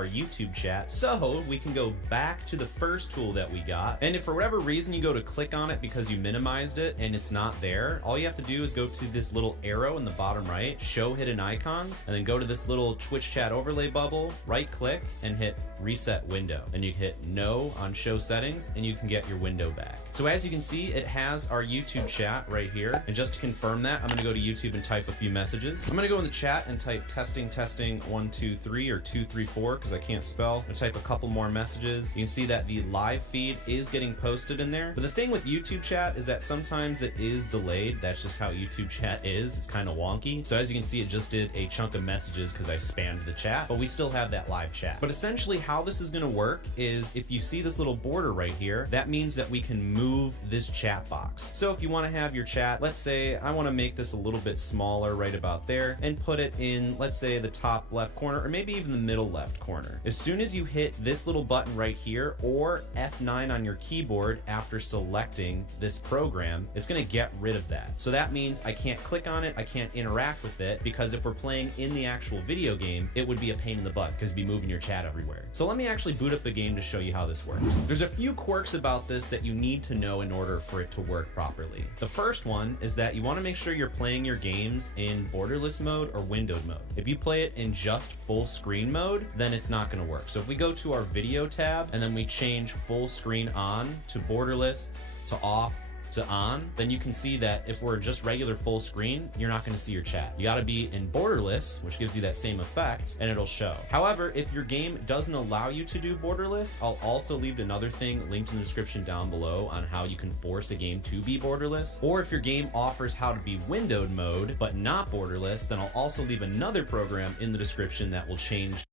our YouTube chat. So we can go back to the first tool that we got. And if for whatever reason you go to click on it because you minimized it and it's not there, all you have to do is go to this little arrow in the bottom right, show hidden icons, and then go to this little Twitch chat overlay bubble, right click and hit reset window. And you hit no on show settings and you can get your window back. So as you can see, it has our YouTube chat right here. And just to confirm that, I'm gonna go to YouTube and type a few messages. I'm gonna go in the chat and type testing 1 2 3 or 2 3 4 because I can't spell. I'm gonna type a couple more messages. You can see that the live feed is getting posted in there. But the thing with YouTube chat is that sometimes it is delayed. That's just how YouTube chat is. It's kind of wonky. So as you can see, it just did a chunk of messages because I spammed the chat, but we still have that live chat. But essentially how this is gonna work is if you see this little border right here, that means that we can move this chat box. So if you wanna have your chat, let's say I wanna make this a little bit smaller right about there and put it in, let's say the top left corner or maybe even the middle left corner. As soon as you hit this little button right here or F9 on your keyboard after selecting this program, it's gonna get rid of that. So that means I can't click on it, I can't interact with it, because if we're playing in the actual video game, it would be a pain in the butt because it'd be moving your chat everywhere. So let me actually boot up the game to show you how this works. There's a few quirks about this that you need to know in order for it to work properly. The first one is that you wanna make sure you're playing your games in borderless mode or windowed mode. If you play it in just full screen mode, then it's not gonna work. So if we go to our video tab and then we change full screen on to borderless to off to on, then you can see that if we're just regular full screen, you're not gonna see your chat. You gotta be in borderless, which gives you that same effect, and it'll show. However, if your game doesn't allow you to do borderless, I'll also leave another thing linked in the description down below on how you can force a game to be borderless. Or if your game offers how to be windowed mode, but not borderless, then I'll also leave another program in the description that will change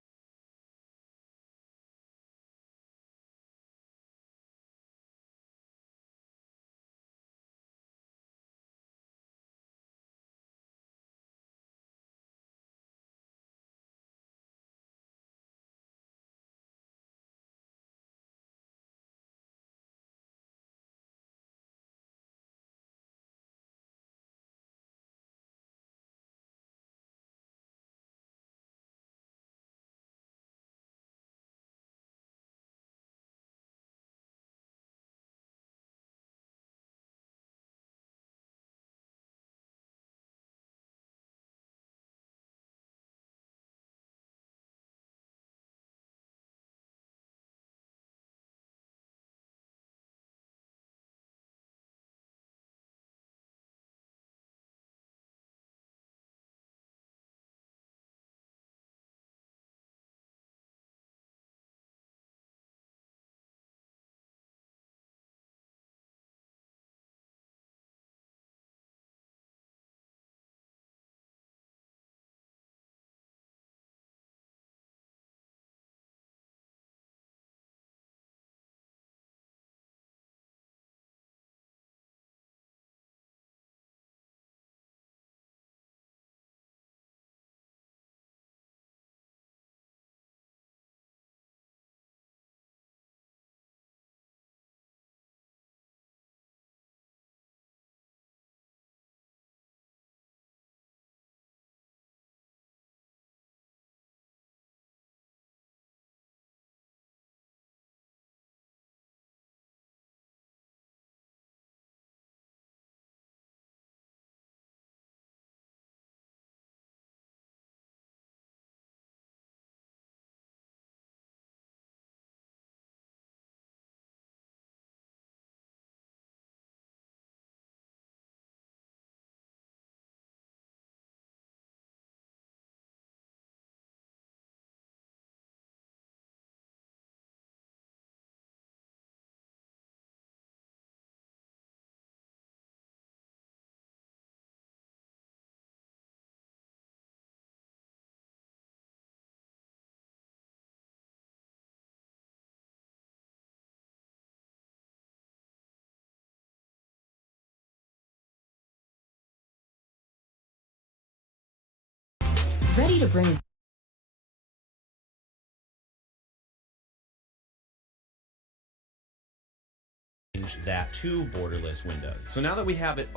ready to bring that to borderless window. So now that we have it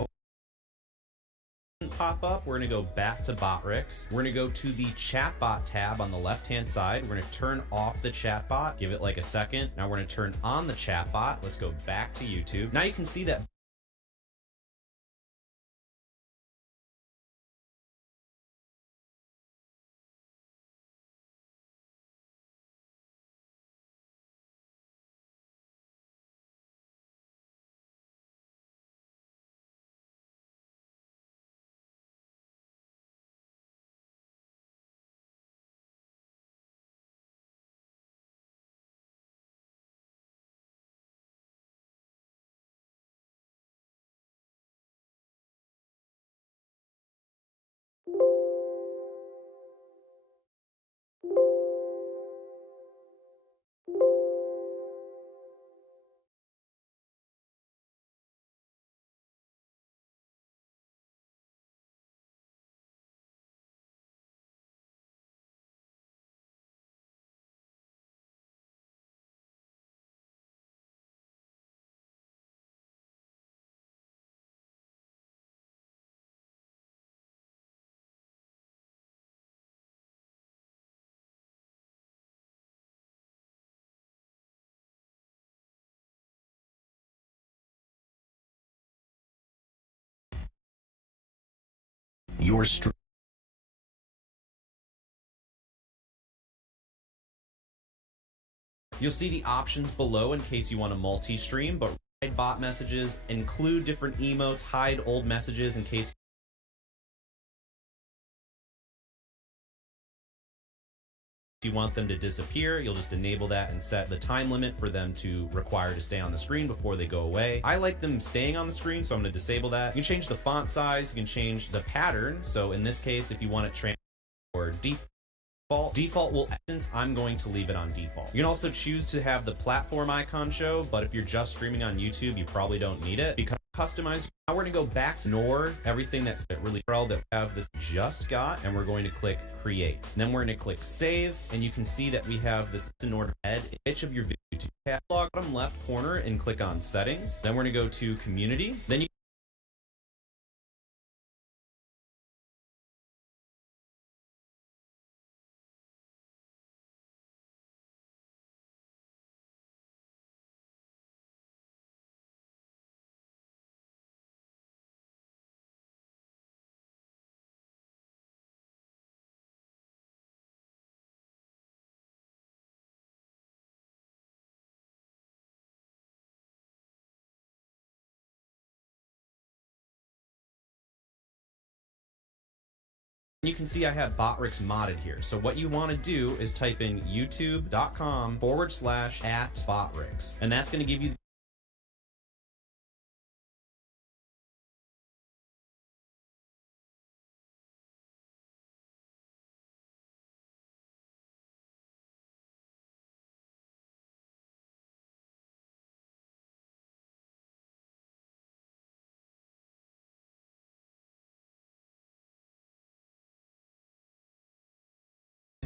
pop up, we're gonna go back to Botrix. We're gonna go to the chatbot tab on the left-hand side. We're gonna turn off the chatbot, give it like a second. Now we're gonna turn on the chatbot. Let's go back to YouTube. Now you can see that Your stream. you'll see the options below in case you want to multi-stream, but hide bot messages, include different emotes, hide old messages in case you want them to disappear. You'll just enable that and set the time limit for them to require to stay on the screen before they go away. I like them staying on the screen, so I'm going to disable that. You can change the font size, you can change the pattern. So in this case, if you want it trans or default will, since I'm going to leave it on default. You can also choose to have the platform icon show, but if you're just streaming on YouTube, you probably don't need it because customize. Now we're going to go back to ignore everything that's really that we have this just got, and we're going to click create. And then we're going to click save, and you can see that we have this in order head each of your YouTube catalog bottom left corner and click on settings. Then we're going to go to community. Then you can see I have Botrix modded here. So what you want to do is type in youtube.com/@Botrix, and that's going to give you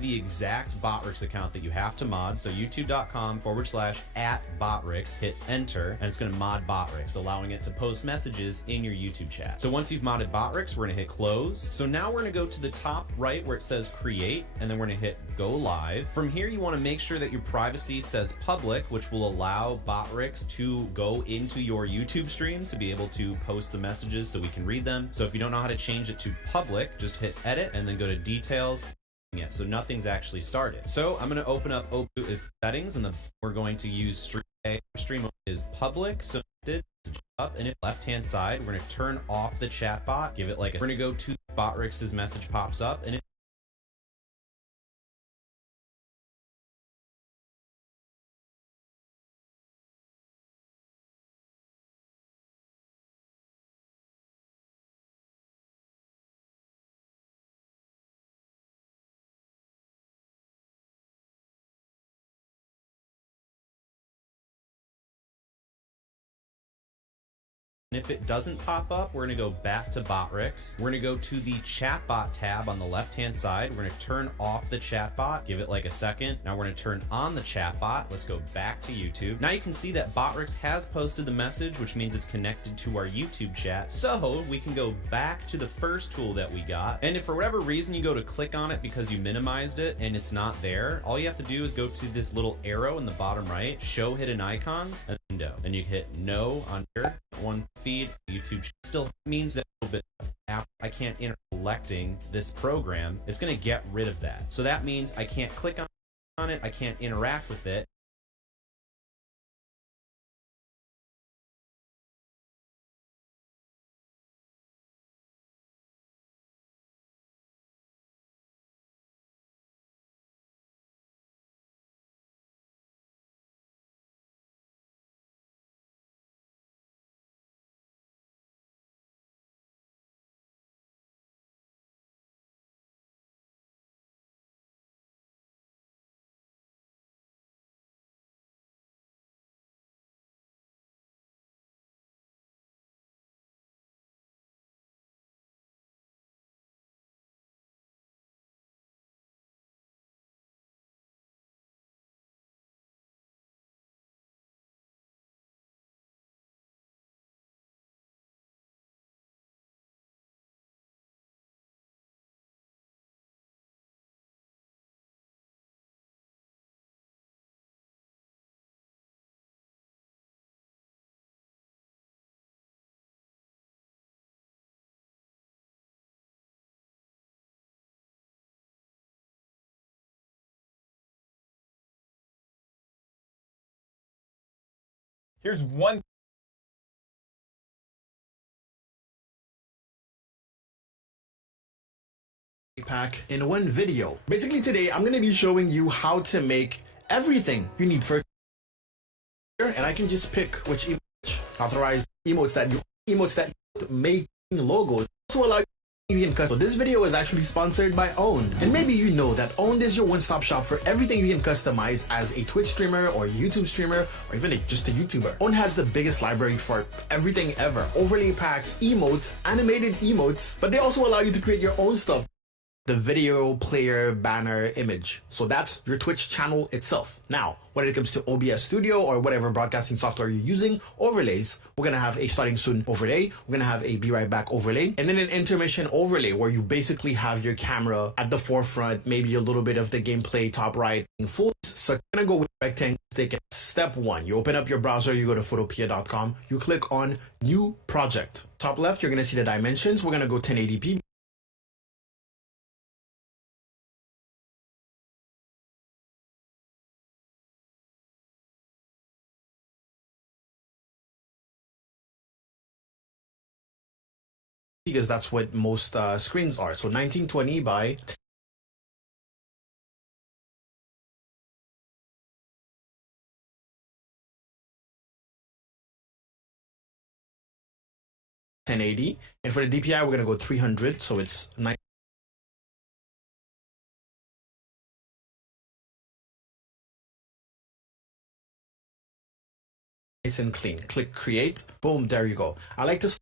the exact Botrix account that you have to mod. So youtube.com/@Botrix, hit enter, and it's going to mod Botrix, allowing it to post messages in your YouTube chat. So once you've modded Botrix, we're going to hit close. So now we're going to go to the top right where it says create, and then we're going to hit go live. From here, you want to make sure that your privacy says public, which will allow Botrix to go into your YouTube stream to be able to post the messages so we can read them. So if you don't know how to change it to public, just hit edit and then go to details. Yeah, so nothing's actually started. So I'm going to open up Opoo is settings, and then we're going to use stream. Stream is public, so it up, and if left-hand side, we're going to turn off the chat bot, give it like a, we're going to go to Botrix's message pops up, and If it doesn't pop up, we're gonna go back to Botrix. We're gonna go to the chatbot tab on the left-hand side. We're gonna turn off the chatbot, give it like a second. Now we're gonna turn on the chatbot. Let's go back to YouTube. Now you can see that Botrix has posted the message, which means it's connected to our YouTube chat. So we can go back to the first tool that we got. And if for whatever reason you go to click on it because you minimized it and it's not there, all you have to do is go to this little arrow in the bottom right, show hidden icons, and window. And you hit no on here, one feed, YouTube still means that a little bit after I can't enter selecting this program, it's going to get rid of that. So that means I can't click on it, I can't interact with it. Here's one pack in one video. Basically today I'm going to be showing you how to make everything you need for and I can just pick which authorized emotes that you make logos. Also allow you can custom. So this video is actually sponsored by Owned. And maybe you know that Owned is your one-stop shop for everything you can customize as a Twitch streamer or YouTube streamer or even just a YouTuber. Owned has the biggest library for everything ever. Overlay packs, emotes, animated emotes, but they also allow you to create your own stuff. The video player banner image. So that's your Twitch channel itself. Now, when it comes to OBS Studio or whatever broadcasting software you're using, overlays, we're gonna have a starting soon overlay, we're gonna have a be right back overlay, and then an intermission overlay where you basically have your camera at the forefront, maybe a little bit of the gameplay top right, full. So I'm gonna go with rectangle stick. Step one, you open up your browser, you go to photopea.com, you click on new project. Top left, you're gonna see the dimensions. We're gonna go 1080p. Because that's what most screens are. So 1920 by 1080. And for the DPI, we're going to go 300. So it's nice and clean. Click create. Boom. There you go. I like to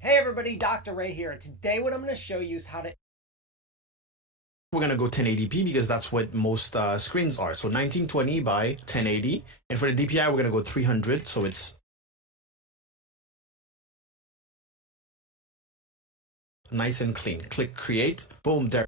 Hey everybody, Dr. Ray here, and today what I'm going to show you is how to... We're going to go 1080p because that's what most screens are. So 1920 by 1080. And for the DPI, we're going to go 300. So it's nice and clean. Click create. Boom. There.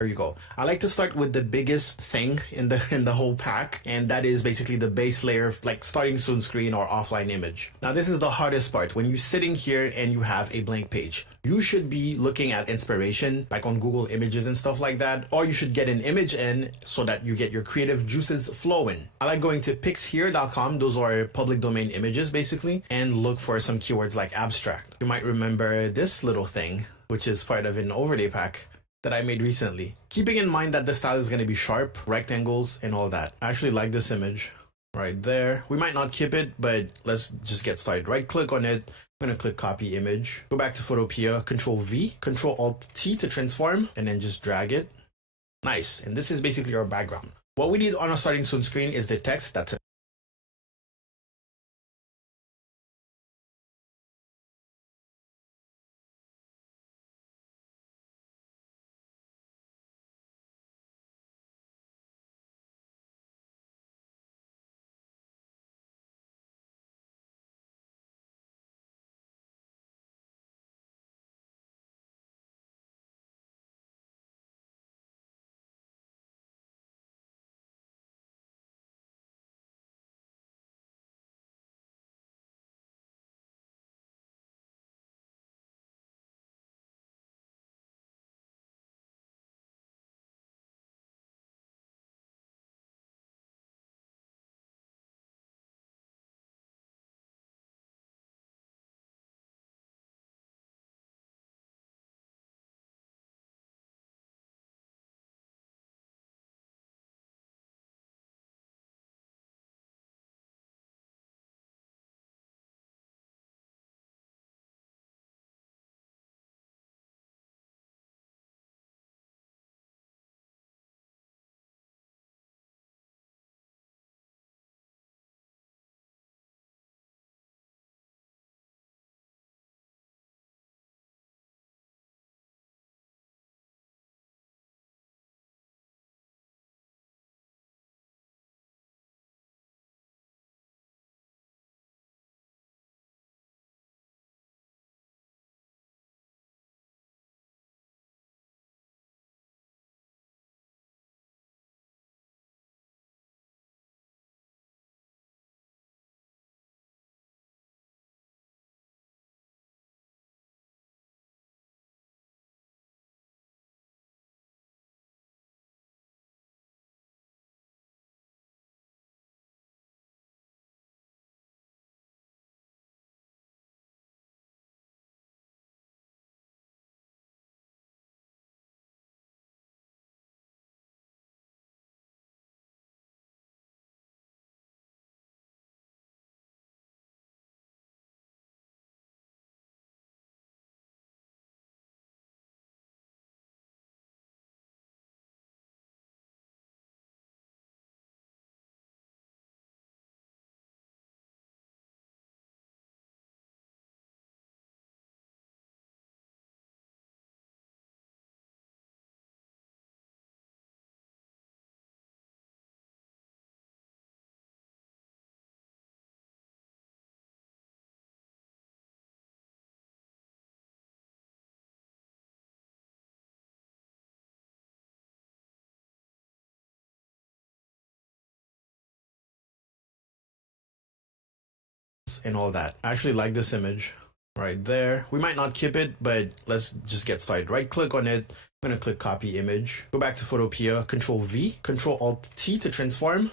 There you go. I like to start with the biggest thing in the whole pack, and that is basically the base layer, like starting soon screen or offline image. Now this is the hardest part. When you're sitting here and you have a blank page, you should be looking at inspiration, like on Google Images and stuff like that, or you should get an image in so that you get your creative juices flowing. I like going to pixhere.com. Those are public domain images basically, and look for some keywords like abstract. You might remember this little thing, which is part of an overlay pack that I made recently. Keeping in mind that the style is going to be sharp, rectangles, and all that. I actually like this image. right there. We might not keep it, but let's just get started. Right click on it. I'm going to click copy image. Go back to Photopea, Control V, Control Alt T to transform, and then just drag it. Nice. And this is basically our background. What we need on our starting soon screen is the text that's it. And all that. I actually like this image right there. We might not keep it, but let's just get started. Right click on it. I'm going to click copy image. Go back to Photopea, Control V, Control Alt T to transform.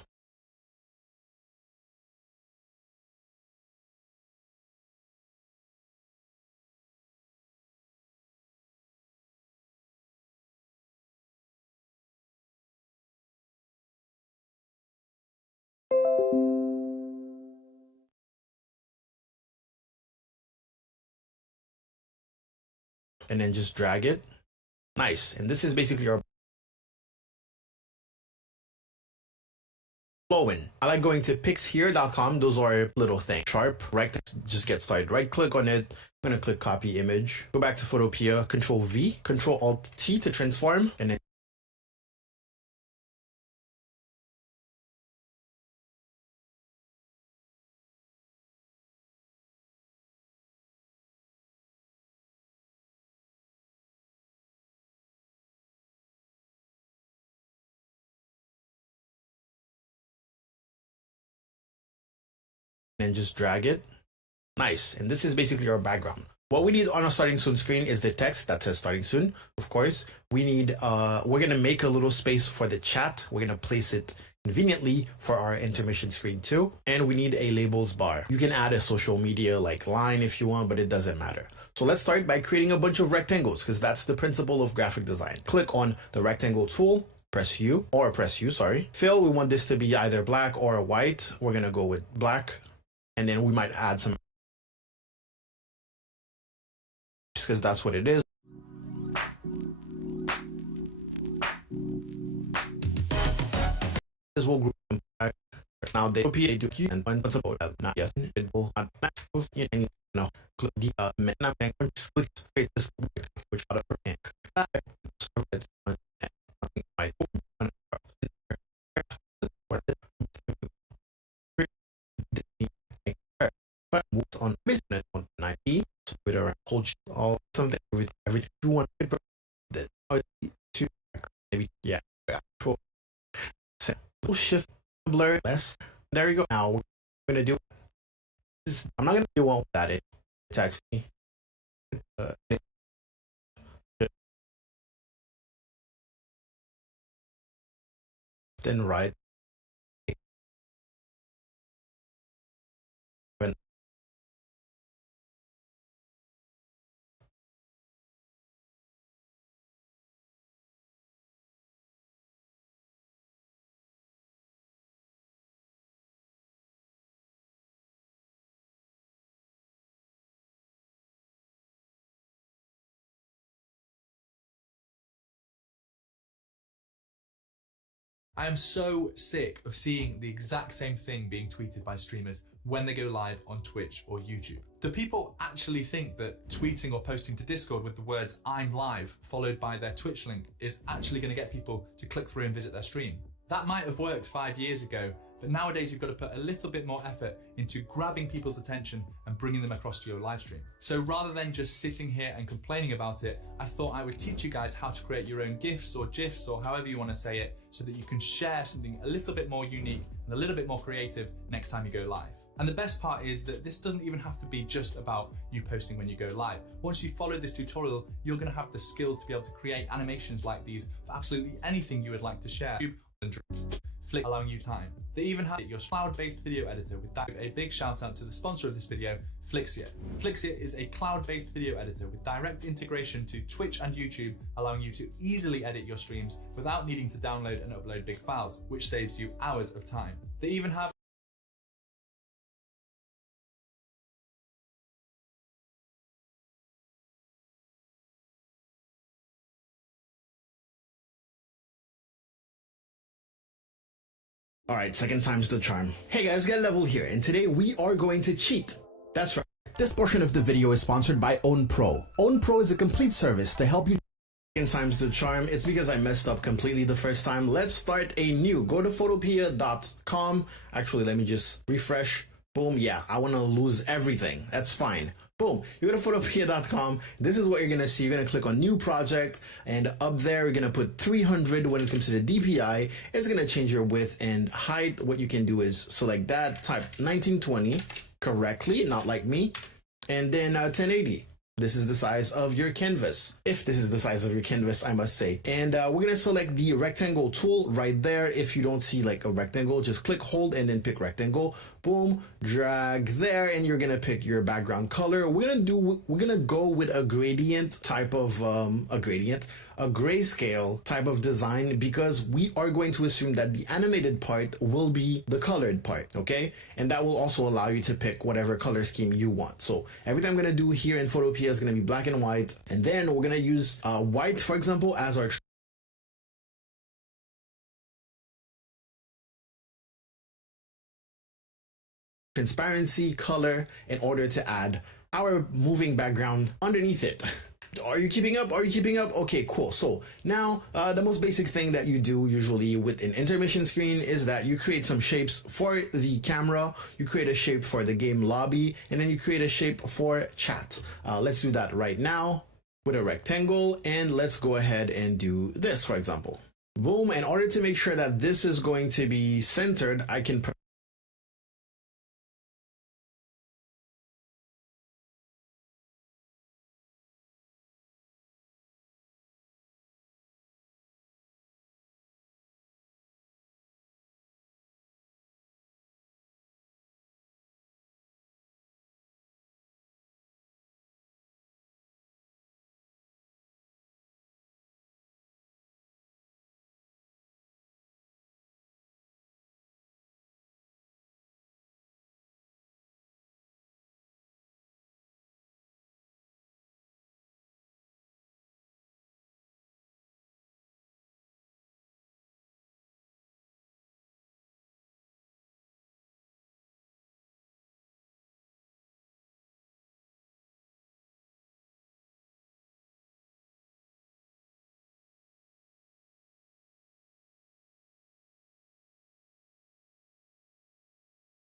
And then just drag it. Nice. And this is basically our flowing. I like going to pixhere.com. Those are little things. Sharp, right? Just get started. Right click on it. I'm going to click copy image. Go back to Photopea, Control V, Control Alt T to transform. And then just drag it. Nice. And this is basically our background. What we need on our starting soon screen is the text that says starting soon. Of course, we need, we're going to make a little space for the chat. We're going to place it conveniently for our intermission screen too. And we need a labels bar. You can add a social media like line if you want, but it doesn't matter. So let's start by creating a bunch of rectangles because that's the principle of graphic design. Click on the rectangle tool, press U, sorry. Fill, we want this to be either black or white. We're gonna go with black, and then we might add some, just because that's what it is. This will group them back. Now they do and what's about that? Not yet. It will not match with you know. Click the just click straight this which out of rank. On business on 90 with a hold all something everything you want this to maybe yeah shift blur less. There you go. Now we're gonna do this. I'm not gonna do all that. It's actually then right. I am so sick of seeing the exact same thing being tweeted by streamers when they go live on Twitch or YouTube. Do people actually think that tweeting or posting to Discord with the words "I'm live" followed by their Twitch link is actually going to get people to click through and visit their stream? That might have worked 5 years ago, but nowadays you've got to put a little bit more effort into grabbing people's attention and bringing them across to your live stream. So rather than just sitting here and complaining about it, I thought I would teach you guys how to create your own GIFs or GIFs or however you want to say it, so that you can share something a little bit more unique and a little bit more creative next time you go live. And the best part is that this doesn't even have to be just about you posting when you go live. Once you follow this tutorial, you're going to have the skills to be able to create animations like these for absolutely anything you would like to share. Flick allowing you time. They even have your cloud-based video editor with that. A big shout out to the sponsor of this video, Flixia. Flixia is a cloud-based video editor with direct integration to Twitch and YouTube, allowing you to easily edit your streams without needing to download and upload big files, which saves you hours of time. They even have All right, second time's the charm. Hey guys, Get Level here, and today we are going to cheat. That's right. This portion of the video is sponsored by OwnPro. OwnPro is a complete service to help you. Second time's the charm. It's because I messed up completely the first time. Let's start a new. Go to photopea.com. Actually, let me just refresh. Boom. Yeah, I want to lose everything. That's fine. Boom, you go to photopea.com. This is what you're gonna see. You're gonna click on new project, and up there you're gonna put 300. When it comes to the DPI, it's gonna change your width and height. What you can do is select that, type 1920 correctly, not like me, and then 1080. This is the size of your canvas. If this is the size of your canvas, I must say. And we're gonna select the rectangle tool right there. If you don't see like a rectangle, just click, hold, and then pick rectangle. Boom, drag there, and you're gonna pick your background color. We're gonna go with a gradient type of a grayscale type of design, because we are going to assume that the animated part will be the colored part, okay? And that will also allow you to pick whatever color scheme you want. So everything I'm gonna do here in Photopea is gonna be black and white, and then we're gonna use white, for example, as our transparency color in order to add our moving background underneath it. Are you keeping up? Are you keeping up? Okay, cool. So now the most basic thing that you do usually with an intermission screen is that you create some shapes for the camera, you create a shape for the game lobby, and then you create a shape for chat. Let's do that right now with a rectangle, and let's go ahead and do this, for example. Boom. In order to make sure that this is going to be centered, I can